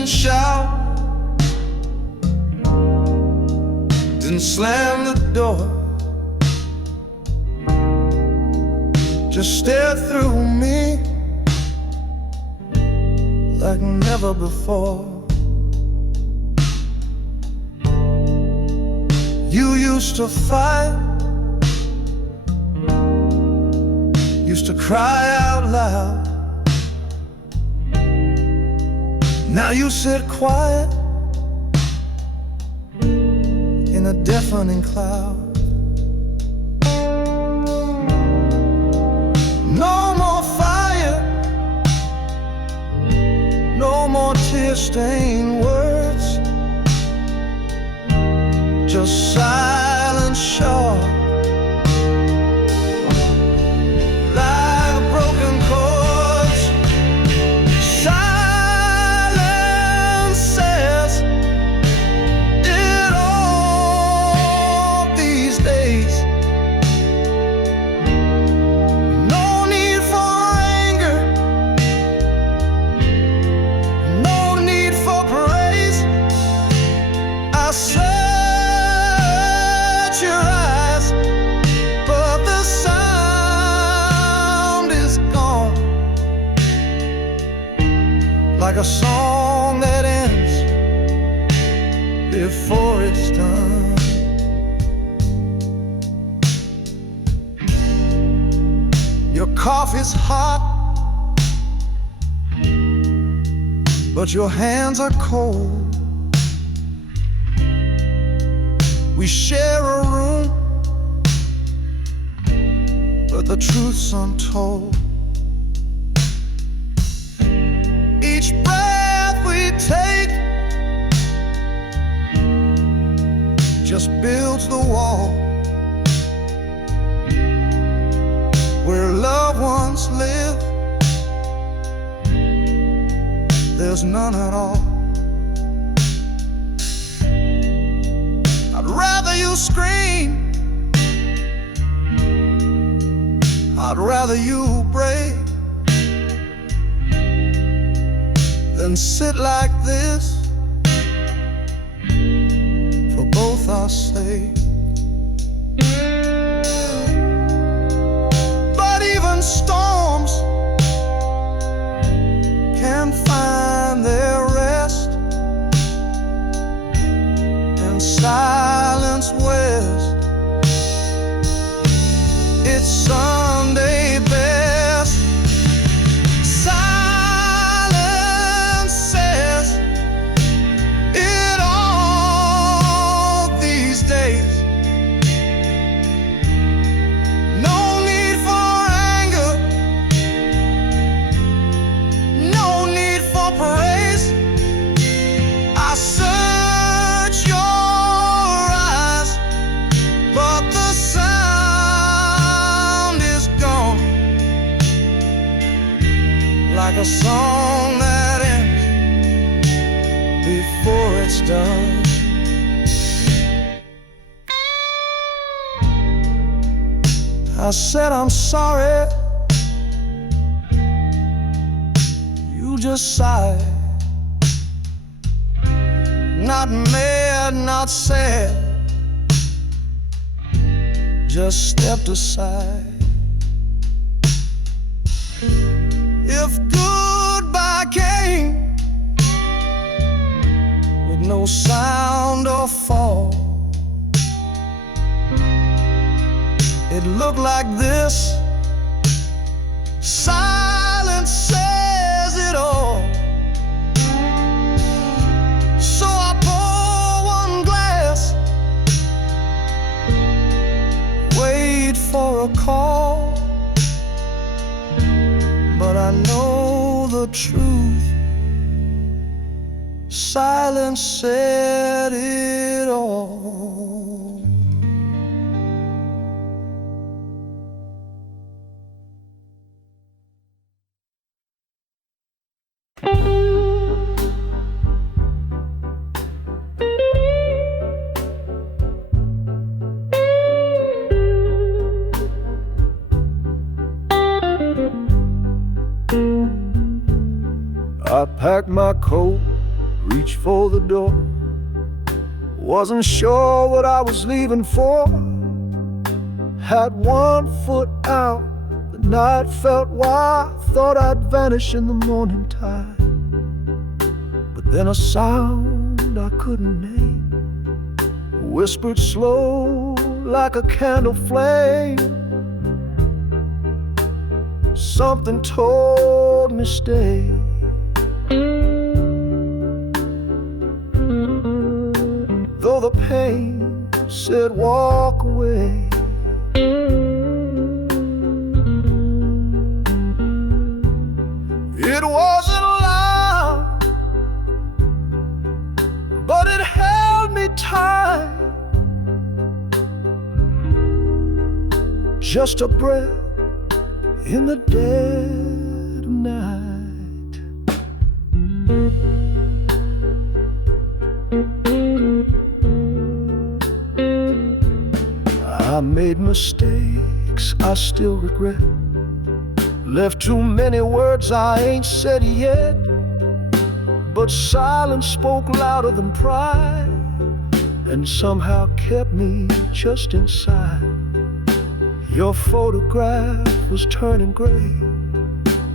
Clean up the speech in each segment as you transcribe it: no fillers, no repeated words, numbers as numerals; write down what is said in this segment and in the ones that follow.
didn't shout, didn't slam the door, just stared through me like never before. You used to fight, used to cry out loud. Now you sit quiet in a deafening cloud. No more fire, no more tear-stained words, just silence sharp like broken chords. Silence says it all these days. No need for anger, no need for praise. I search your eyes, but the sound is gone, like a song that ends before it's done. Your coffee's hot, but your hands are cold. We share a room, but the truth's untold. Each breath we take just builds the wall where loved ones live. There's none at all. I'd rather you scream, I'd rather you break than sit like this for both our sake. But even storms can find their rest, and silence wears its Sunday best. Silence says it all these days. No need for anger, no need for praise. I search your eyes, but the sound is gone, like a song that ends before it's done. I said I'm sorry, you just sighed. Not mad, not sad, just stepped aside. If goodbye came with no sound or fall, it looked like this. Silence says it all. So I pour one glass, wait for a call, but I know the truth. Silence said it all. I packed my coat reached for the door. Wasn't sure what I was leaving for. Had one foot out, the night felt wild. Thought I'd vanish in the morning tide. But then a sound I couldn't name whispered slow like a candle flame. Something told me stay. Though the pain said walk away. It wasn't loud, but it held me tight. Just a breath in the dead of night. I made mistakes I still regret. Left too many words I ain't said yet. But silence spoke louder than pride, and somehow kept me just inside. Your photograph was turning gray,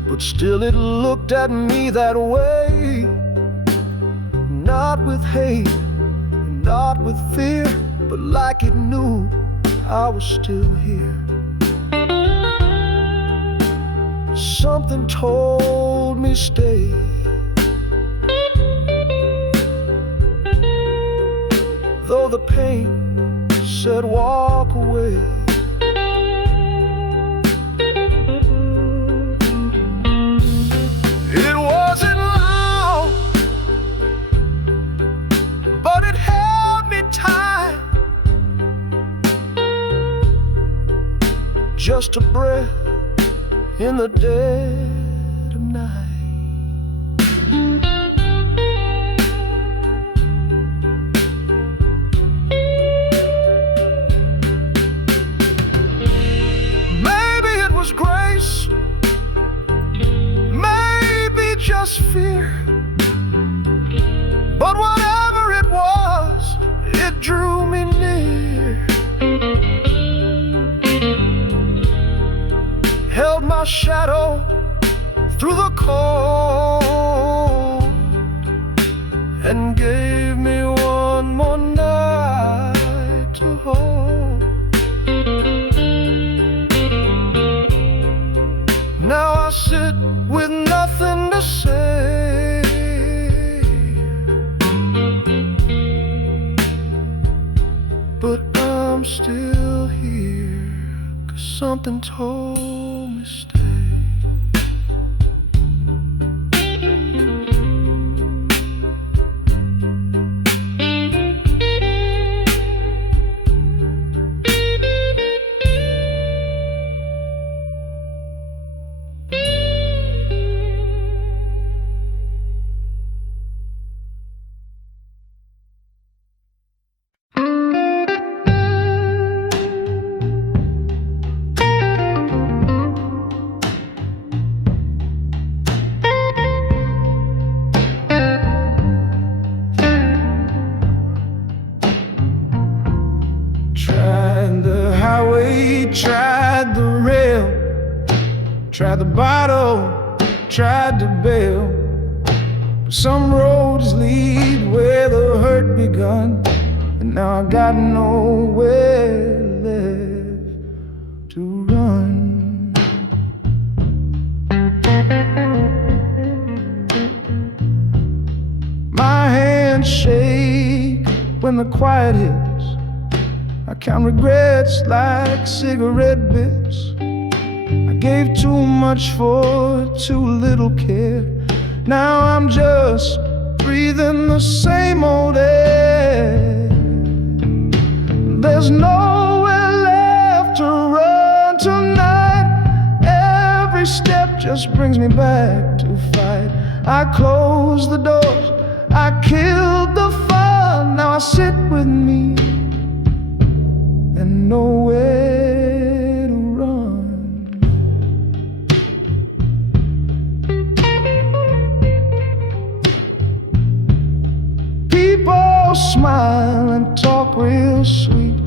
but still it looked at me that way. Not with hate, not with fear, but like it knew I was still here. Something told me stay. Though the pain said walk away. It wasn't loud, but it held me tight. Just a breath in the dead of night. Maybe it was grace, maybe just fear, but whatever it was, it drew me near. Held my shadow through the cold, and gave me one more night to hold. Now I sit with nothing to say, but I'm still here, 'cause something told me stay. Tried the rail, tried the bottle, tried to bail. But some roads lead where the hurt begun, and now I got nowhere left to run. My hands shake when the quiet hits. I count regrets like cigarette bits. I gave too much for too little care. Now I'm just breathing the same old air. There's nowhere left to run tonight. Every step just brings me back to fight. I closed the doors, I killed the fun. Now I sit with me and nowhere to run. all smile and talk real sweet,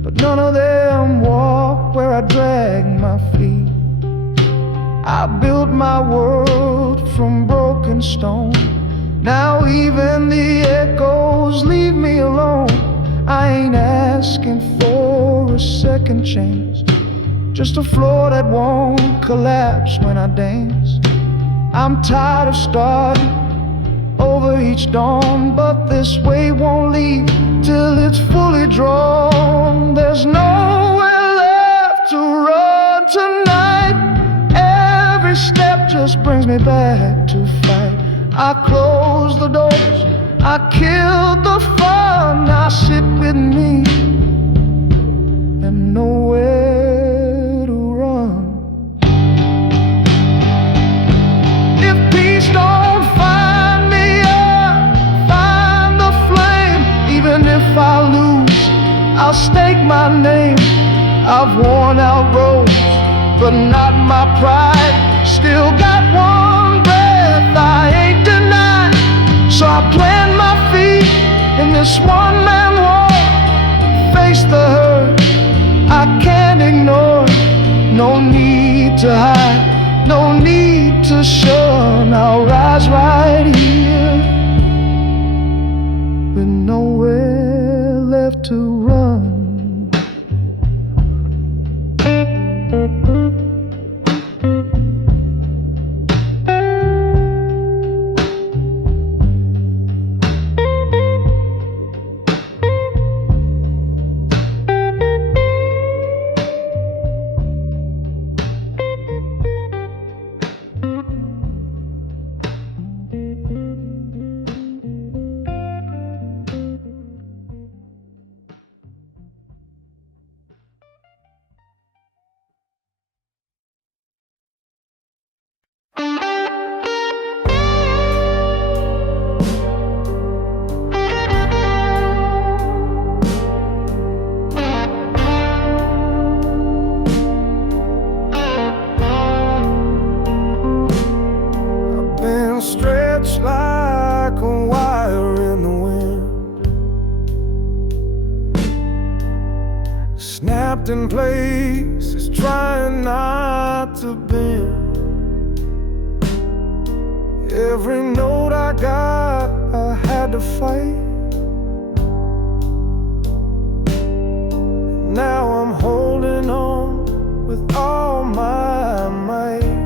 but none of them walk where I drag my feet. I built my world from broken stone. Now even the echoes leave me alone. I ain't asking for a second chance, just a floor that won't collapse when I dance. I'm tired of starting over each dawn, but this wave won't leave till it's fully drawn. There's nowhere left to run tonight. Every step just brings me back to fight. I closed the doors, I killed the fun. Now sit with me and nowhere to run. If peace don't find me, I'll find the flame. Even if I lose, I'll stake my name. I've worn out roads, but not my pride. Still got one breath I ain't denied. So I plant my feet in this one-man war. Face the hurt I can't ignore. No need to hide, no need to shun. I'll rise right here with nowhere left to run. Stretched like a wire in the wind, snapped in places, trying not to bend. Every note I got, I had to fight. Now I'm holding on with all my might.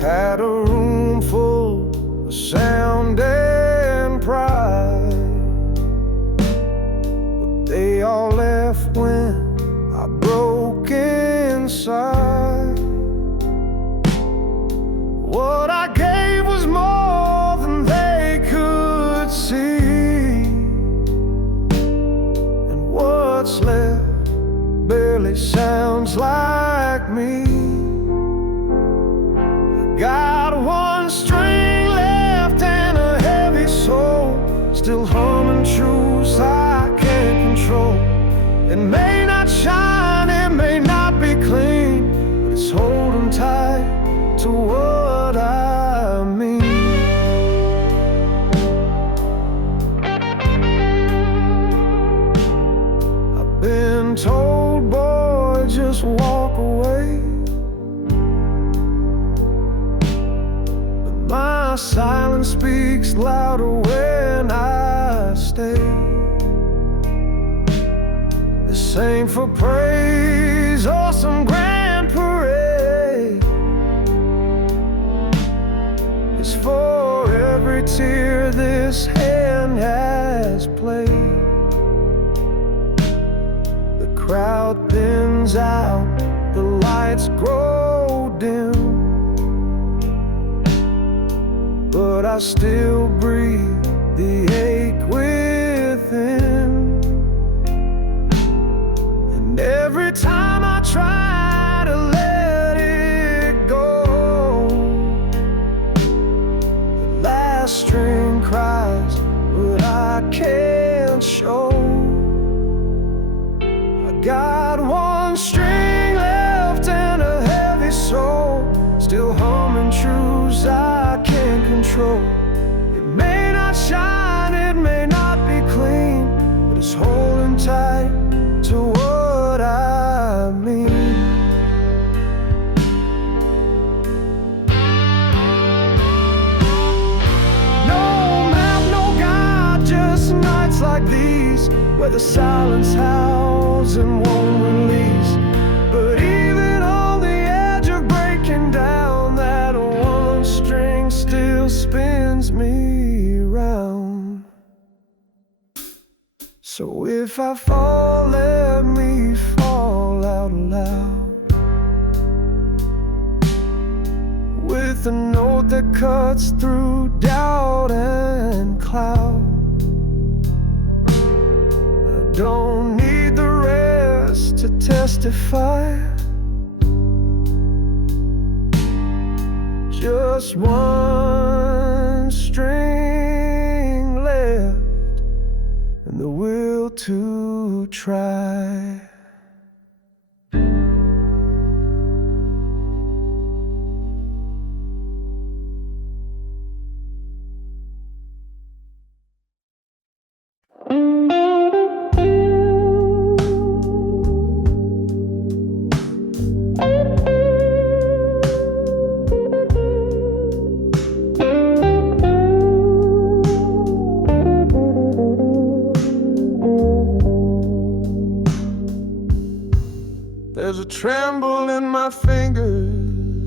Had a room full of sound and pride, but they all left when I broke inside. What I gave was more than they could see, and what's left barely sounds like me. Got one string left and a heavy soul, still humming truths I can't control. It may not shine, it may not be clean, but it's holding tight to what I mean. I've been told, boy, just walk away. My silence speaks louder when I stay. This ain't for praise or some grand parade. It's for every tear this hand has played. The crowd thins out, the lights grow dim, but I still breathe the ache within. And every time I try to let it go, the last string cries, but I can't show. I got one string left and a heavy soul, still humming truths I can't control. It may not shine, tight to what I mean. No map, no guide, just nights like these, where the silence howls and won't release. But even on the edge of breaking down, that one string still spins me round. So if I fall, let me fall out loud, with a note that cuts through doubt and cloud. I don't need the rest to testify, just one string left and the will to try. There's a tremble in my fingers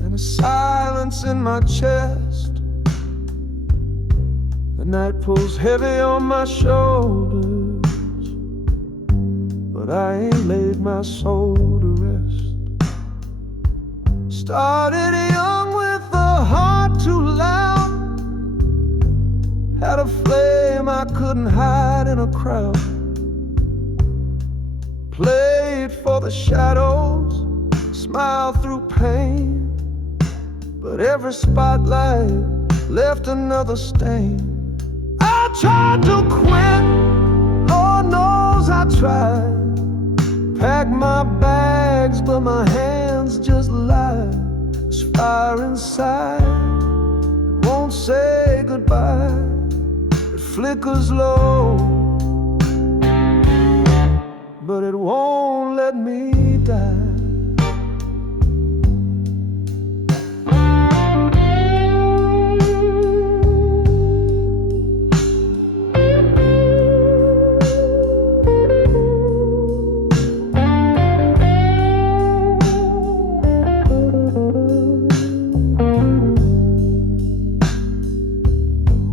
and a silence in my chest. The night pulls heavy on my shoulders, but I ain't laid my soul to rest. Started young with a heart too loud, had a flame I couldn't hide in a crowd. Played for the shadows, smiled through pain, but every spotlight left another stain. I tried to quit, Lord knows I tried. Packed my bags, but my hands just lied. There's fire inside, it won't say goodbye. It flickers low, but it won't let me die.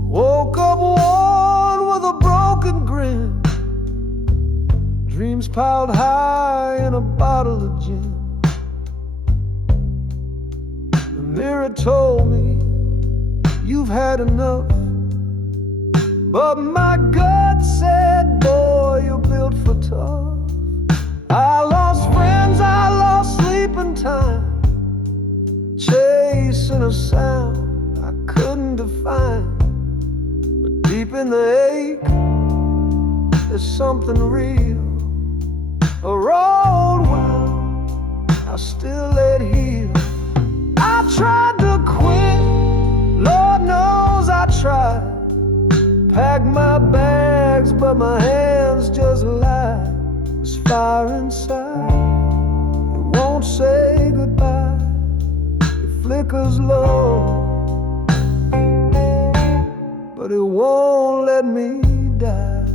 Woke up worn with a broken grin, dreams piled high in a bottle of gin. The mirror told me, you've had enough, but my gut said, boy, you're built for tough. I lost friends, I lost sleeping time, chasing a sound I couldn't define. But deep in the ache, there's something real, a road well I still let heal. I tried to quit, Lord knows I tried. Packed my bags, but my hands just lied. There's fire inside, it won't say goodbye. It flickers low, but it won't let me die.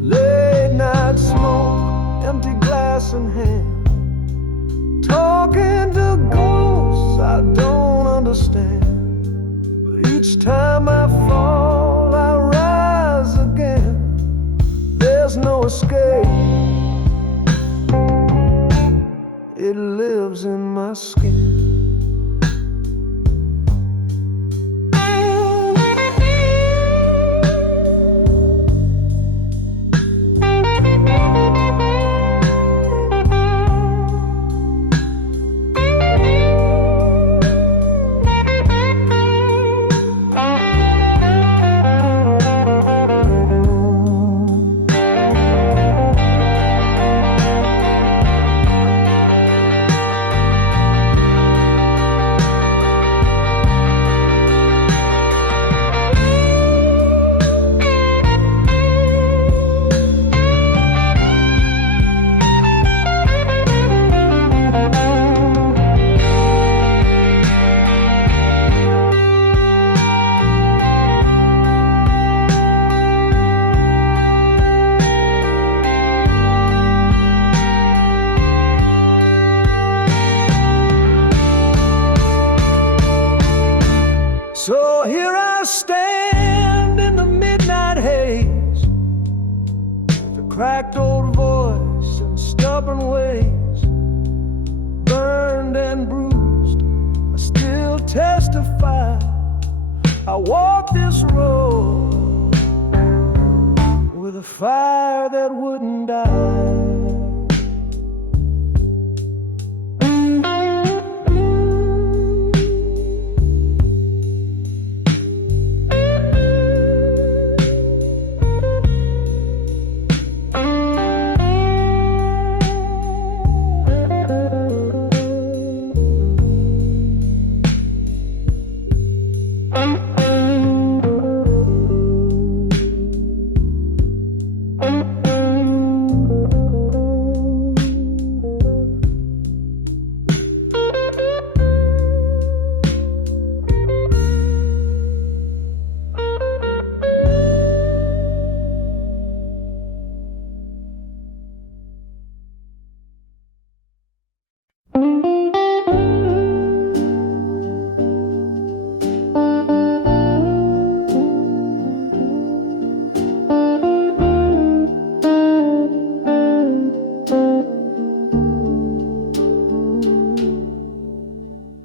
Late night smoke, empty glass in hand, talking to ghosts I don't understand. But each time I fall, I rise again. There's no escape, it lives in my skin. cracked old voice and stubborn ways, burned and bruised, I still testify. I walk this road with a fire that wouldn't die.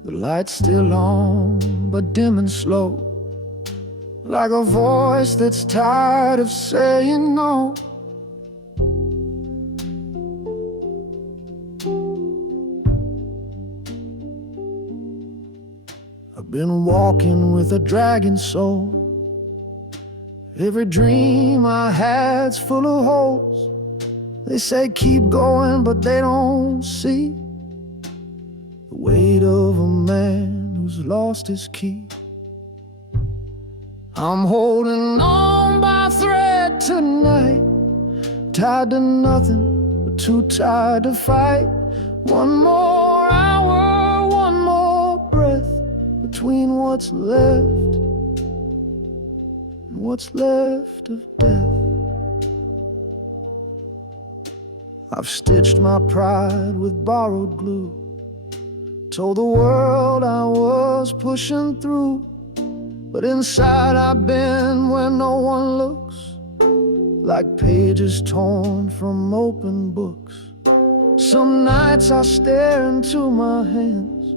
The light's still on, but dim and slow, like a voice that's tired of saying no. I've been walking with a dragon soul. Every dream I had's full of holes. They say keep going, but they don't see the weight of a man who's lost his key. I'm holding on by a thread tonight, tied to nothing but too tired to fight. One more hour, one more breath between what's left and what's left of death. I've stitched my pride with borrowed glue, told the world I was pushing through, but inside I've been where no one looks, like pages torn from open books. Some nights I stare into my hands,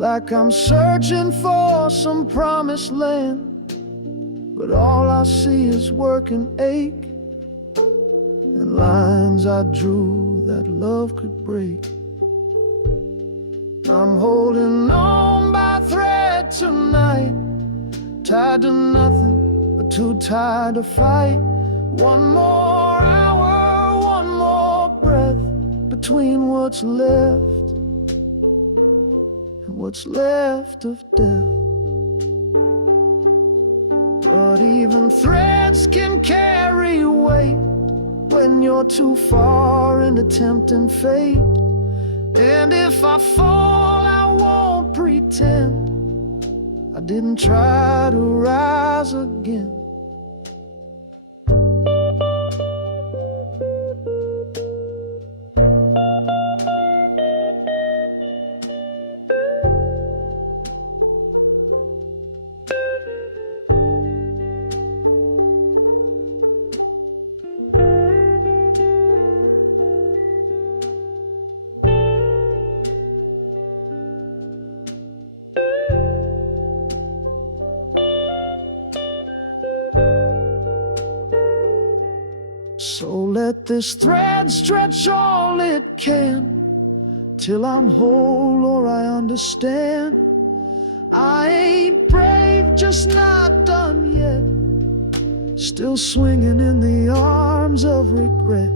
like I'm searching for some promised land, but all I see is work and ache, and lines I drew that love could break. I'm holding on by a thread tonight, tied to nothing but too tired to fight. One more hour, one more breath between what's left and what's left of death. But even threads can carry weight when you're too far into tempting fate. And if I fall, I won't pretend I didn't try to rise again. So let this thread stretch all it can, till I'm whole or I understand. I ain't brave, just not done yet, still swinging in the arms of regret.